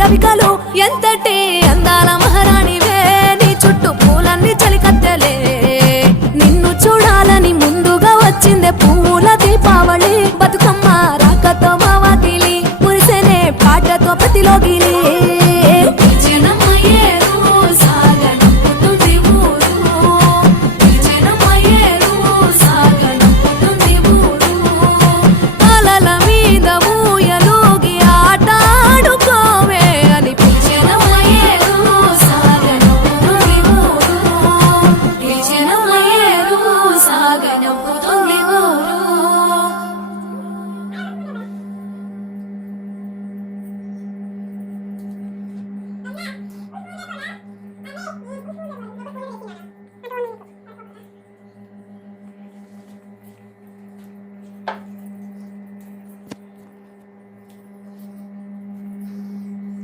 రవికలు ఎంతటి అందాల మహారాణివే నీ చుట్టూ పూలన్నీ చలికత్తెలే నిన్ను చూడాలని ముందుగా వచ్చిందే పూల దీపావళి బతుకమ్మ రాకతో మా వాకిలి మురిసెనే పాటతో ప్రతిలోగిలి